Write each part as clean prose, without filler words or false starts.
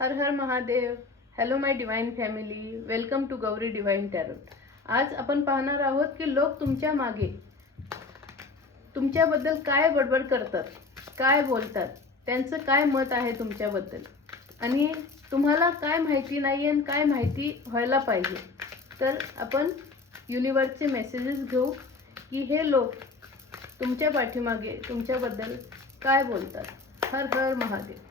Her Har Mahadev. Hello my divine family, welcome to Gauri divine tarot. आज आपण पाहणार आहोत की लोक तुमच्या मागे तुमच्याबद्दल काय बडबड करतात, काय बोलतात, त्यांचं काय मत आहे तुमच्याबद्दल आणि तुम्हाला काय माहिती नाही आणि काय माहिती व्हायला पाहिजे. तर आपण युनिवर्सचे मेसेजेस घेऊ की हे लोक तुमच्या पाठीमागे तुमच्याबद्दल काय बोलतात. हर हर महादेव.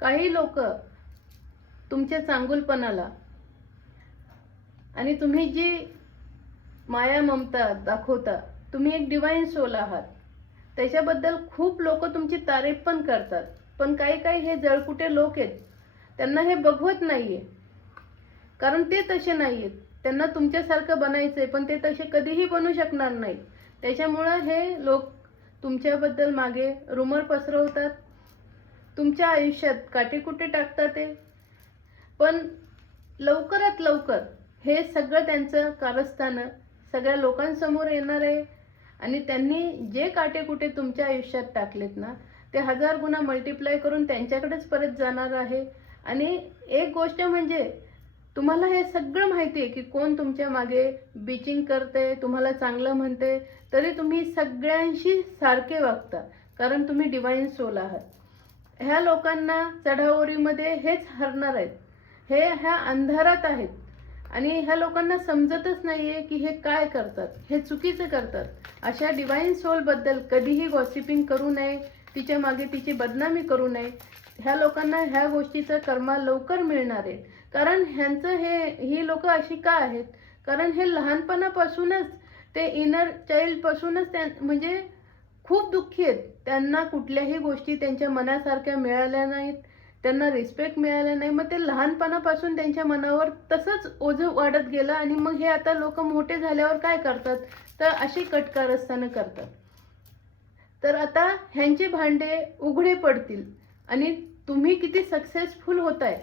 काही लोक तुमच्या चांगुलपणाला आणि तुम्ही जी माया ममता दाखवता, तुम्ही एक डिवाइन सोल आहात, त्याच्याबद्दल खूप लोक तुमची तारीफ पण करतात. पण काही हे जळकुटे लोक आहेत, त्यांना हे बघवत नाहीये, कारण ते तसे नाहीयेत. त्यांना तुमच्यासारखं बनायचंय, पण ते तसे कधीही बनू शकणार नाही. त्याच्यामुळे हे लोक तुमच्याबद्दल मागे रुमर पसरवतात, तुमच्या आयुष्यात काटेकुटे टाकतात ते. पण लवकरात लवकर हे सगळं त्यांचं कारस्थान सगळ्या लोकांसमोर येणार आहे आणि त्यांनी जे काटेकुटे तुमच्या आयुष्यात टाकलेत ना, ते 1000 गुणा मल्टिप्लाय करून त्यांच्याकडेच परत जाणार आहे. आणि एक गोष्ट म्हणजे तुम्हाला हे सगळं माहिती आहे की कोण तुमच्या मागे बीचिंग करते, तुम्हाला चांगलं म्हणते, तरी तुम्ही सगळ्यांशी सारखे वागता, कारण तुम्ही डिवाइन सोल आहात. ह्या लोकांना चढाओरीमध्ये हेच हरणार आहेत. ह्या अंधारात आहेत आणि ह्या लोकांना समजतच नाहीये की हे काय करतात, हे चुकीचं करतात. अशा डिवाइन सोल बद्दल कधीही गॉसिपिंग करू नये, तिच्या मागे तिची बदनामी करू नये. ह्या लोकांना ह्या गोष्टीचा कर्मा लवकर मिळणार आहे. कारण ह्यांचं ही लोक अशी का आहेत, कारण हे लहानपणापासूनच ते इनर चाइल्ड पासूनच म्हणजे खूप दुःखी आहेत. त्यांना कुठल्याही गोष्टी त्यांच्या मनासारख्या मिळाल्या नाहीत, त्यांना रिस्पेक्ट मिळाला नाही. मग ते लहानपणापासून त्यांच्या मनावर तसंच ओझं वाढत गेलं आणि मग हे आता लोक मोठे झाल्यावर काय करतात, तर अशी कटकारस्थानं करतात. तर आता ह्यांचे भांडे उघडे पडतील आणि तुम्ही किती सक्सेसफुल होताय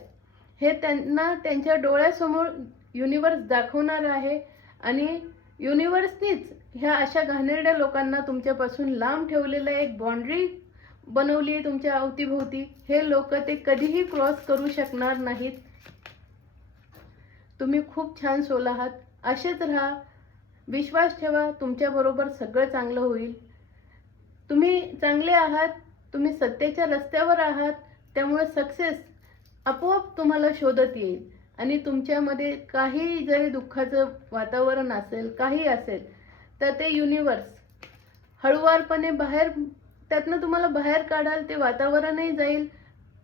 हे त्यांना त्यांच्या डोळ्यासमोर युनिवर्स दाखवणार आहे. आणि युनिवर्सनीच ह्या अशा घाणेरड्या लोकांना तुमच्यापासून लांब ठेवलेलं एक बाउंड्री बनवली आहे तुमच्या अवतीभोवती. हे लोक ते कधीही क्रॉस करू शकणार नाहीत. तुम्ही खूप छान सोल आहात, असेच राहा, विश्वास ठेवा, तुमच्याबरोबर सगळं चांगलं होईल. तुम्ही चांगले आहात, तुम्ही सत्याच्या रस्त्यावर आहात, त्यामुळे सक्सेस आपोआप तुम्हाला शोधत येईल. आणि तुमच्यामध्ये काही जरी दुःखाचं वातावरण असेल, काही असेल, तर ते युनिवर्स हळूवारपणे त्यातनं तुम्हाला बाहेर काढाल. ते वातावरणही जाईल,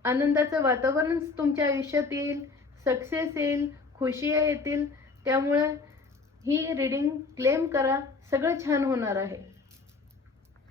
आनंदाचं वातावरण तुमच्या आयुष्यात येईल, सक्सेस येईल, खुशिया येतील. त्यामुळे ही रीडिंग क्लेम करा, सगळं छान होणार आहे.